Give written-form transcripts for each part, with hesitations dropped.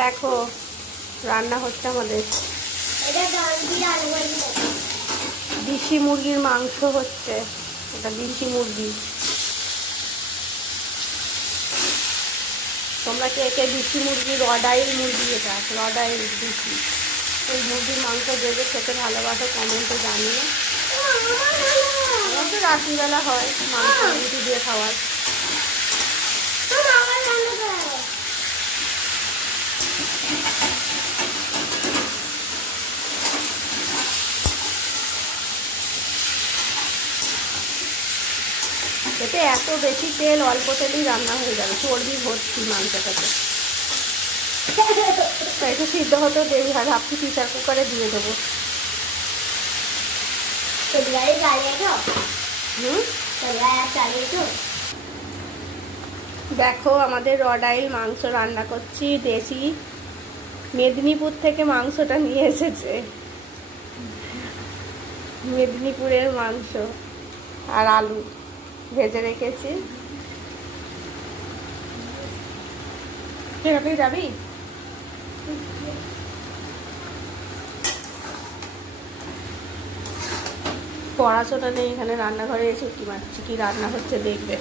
দেখো রান্না হচ্ছে আমাদের, দেশি মুরগির মাংস হচ্ছে। এটা দেশি মুরগি। তোমরা কে কে দেশি মুরগি, রডাইল মুরগি, এটা রডাইল দেশি, ওই মুরগির মাংস দেখে খেতে ভালোবাসো কমেন্টে জানিও। তো রাত্রিবেলা হয় মাংস রুটি দিয়ে খাওয়ার। এতে এত বেশি তেল, অল্প তেলেই রান্না হয়ে যাবে, চর্বি ভর্তি মাংসটাতে। তাই একটু সিদ্ধ হতে দেরি হয়, ভাবছি প্রেসার কুকারে দিয়ে দেবো। দেখো আমাদের রডাইল মাংস রান্না করছি। দেশি মেদিনীপুর থেকে মাংসটা নিয়ে এসেছে, মেদিনীপুরের মাংস। আর আলু ভেজে রেখেছি। তুই যাবি? পড়াশোনা নেই, এখানে রান্নাঘরে এসে উঁকি মারছি, কি রান্না হচ্ছে দেখবে।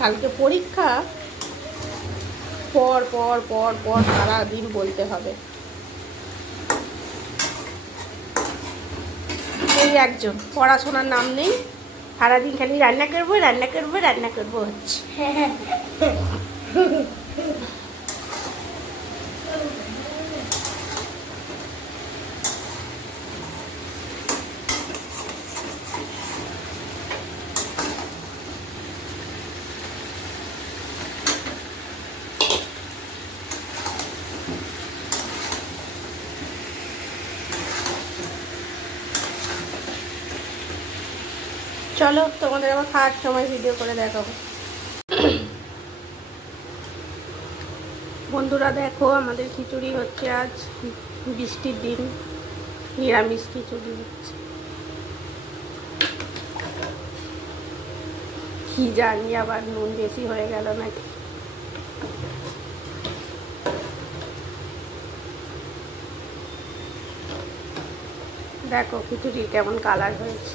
কালকে পরীক্ষা, পর পর পর পর সারাদিন বলতে হবে। এই একজন পড়াশোনার নাম নেই, সারাদিন খালি রান্না করবো রান্না করবো রান্না করবো হচ্ছে। চলো তোমাদের আবার খাওয়ার সময় ভিডিও করে দেখাবো। বন্ধুরা দেখো আমাদের খিচুড়ি হচ্ছে, আজ বৃষ্টির দিন নিরামিষ খিচুড়ি হচ্ছে। কি জানি আবার নুন বেশি হয়ে গেল নাকি। দেখো খিচুড়ি কেমন কালার হয়েছে।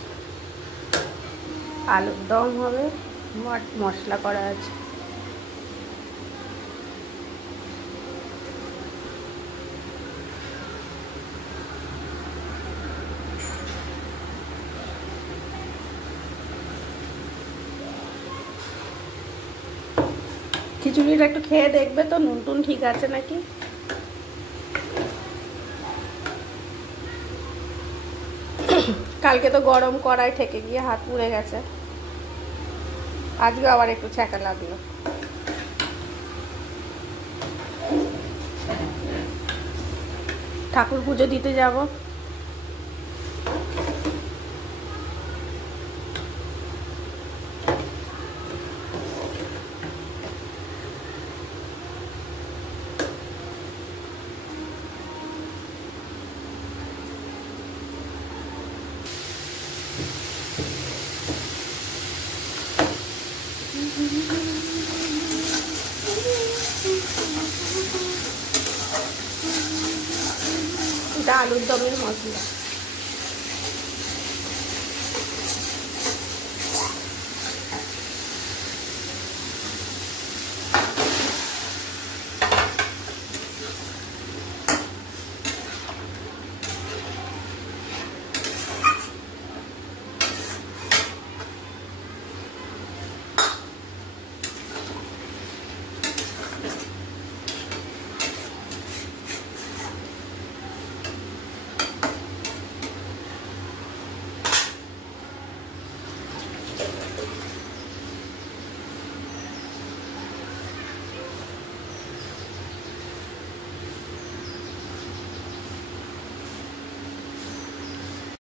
আলুর দম হবে, মশলা করা আছে। খিচুড়িটা একটু খেয়ে দেখবে তো নুন টুন ঠিক আছে নাকি। কালকে তো গরম কড়াই ঠেকে গিয়ে হাত পুড়ে গেছে, আজকে আবার একটু ছ্যাঁকা লাগলো। ঠাকুর পুজো দিতে যাব। এটা আলুর দমের মশলা।